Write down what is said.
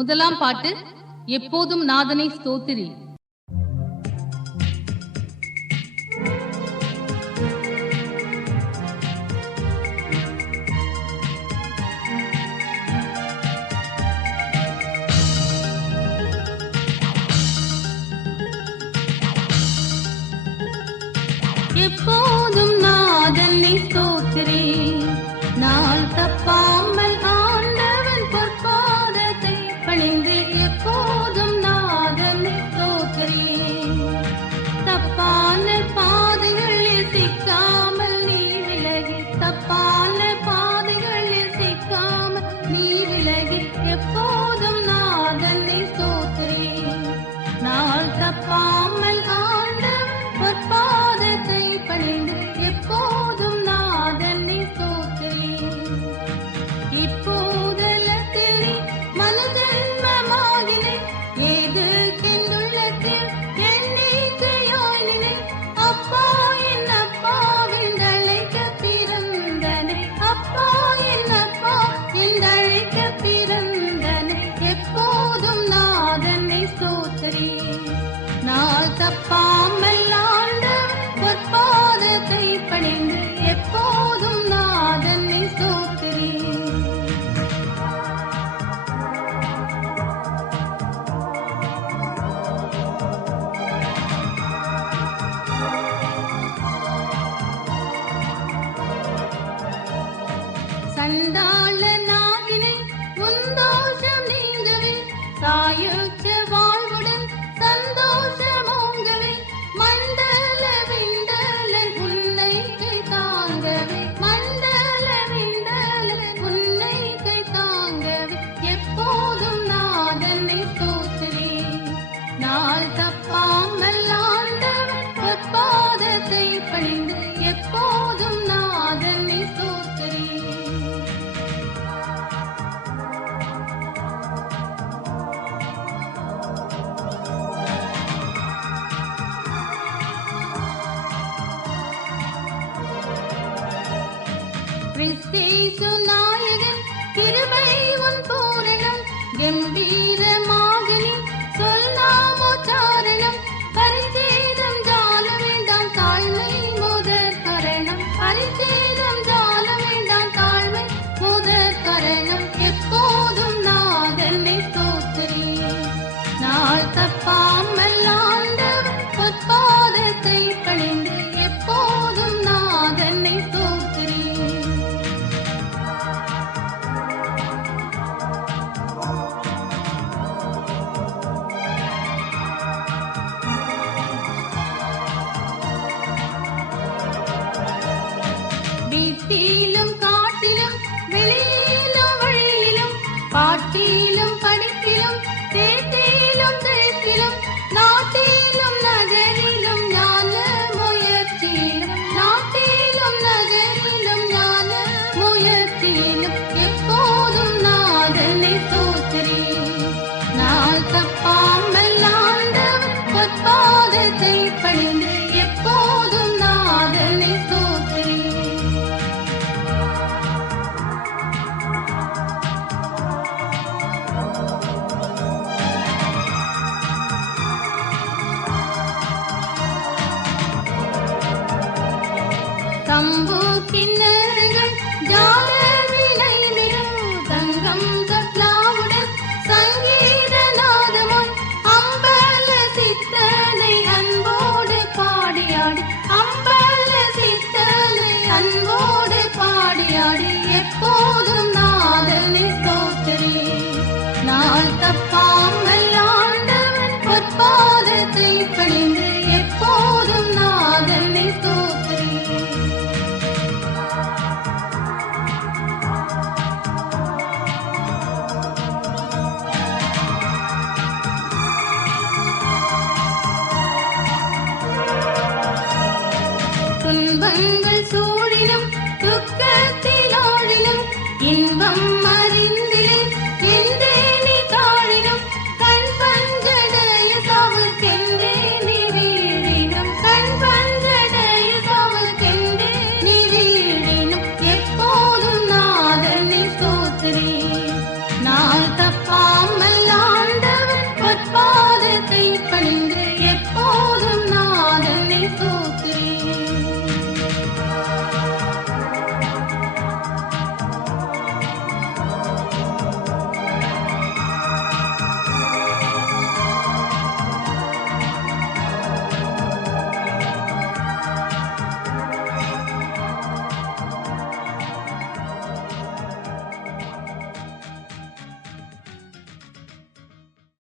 முதலாம் பாட்டு, எப்போதும் நாதனை ஸ்தோத்திரி. எப்போதும் நாதனை ஸ்தோத்திரி, நாள் தப்பாமல் ஆண்டவன் பொற்பாதத்தை பணிந்து எப்போதும் நாதனை ஸ்தோத்திரி. தப்பான பாதைகளில் சிக்காமல் நீ விலகி, தப்பான பாதைகளில் சிக்காமல் நீ விலகி எப்போதும் நாதனை ஸ்தோத்திரி. நாள் தப்பாமல் ஆண்டவன் பொற்பாதத்தை பணிந்து எப்போதும் நாதனை ஸ்தோத்திரி. இப்போதலத்தில் நீ மனஜன்மமாகினை, ஏதுக்கென்றுள்ளத்தில் எண்ணிக்கையாய் நினை. அப்பா என் அப்பாவின் அழைக்க பிறந்தனை, அப்பா என் அப்பா என்றழைக்க பிறந்தனை. எப்போதும் நாதனை ஸ்தோத்திரி. நாள் தப்பாமல் ஆண்டவன் பொற்பாதத்தை பணிந்து எப்போதும் நாதனை ஸ்தோத்திரி. சண்டாள நாகினை உந்தோஷம் நீங்கவே, சாயுச்ச வாழ்வுடன் சந்தோஷமோங்கவே. மண்டல விண்டல உன்னை கை தாங்கவே, மண்டல விண்டல உன்னை கை தாங்கவே. எப்போதும் நாதனை ஸ்தோத்திரி. நாள் தப்பாமல் ஆண்டவன் பொற்பாதத்தை பணிந்து எப்போதும் நாதனை ஸ்தோத்திரி. கிறிஸ்தேசு நாயகன் கிருபை உன் பூரணம், கம்பீரமாக நீ சொல்லாமோச்சாரணம். பரிசேதம் ஜால வேண்டாம் தாழ்மை முதற் கரணம், பரிசேதம் ஜால வேண்டாம் தாழ்மை முதற் கரணம். எப்போதும் நாதனை ஸ்தோத்திரி. நாள் தப்பாமல் ஆண்டவன் பொற்பாதத்தை பணிந்து எப்போதும் நாதனை ஸ்தோத்திரி. வீட்டிலும் காட்டிலும் வெளியிலும் வழியிலும், பாட்டிலும் படிப்பிலும் தேட்டிலும் தெழுத்திலும், நாட்டிலும் நகரிலும் ஞான முயற்சியிலும், நாட்டிலும் நகரிலும் ஞான முயற்சியிலும் எப்போதும் நாதனை ஸ்தோத்திரி. நாள் தப்பா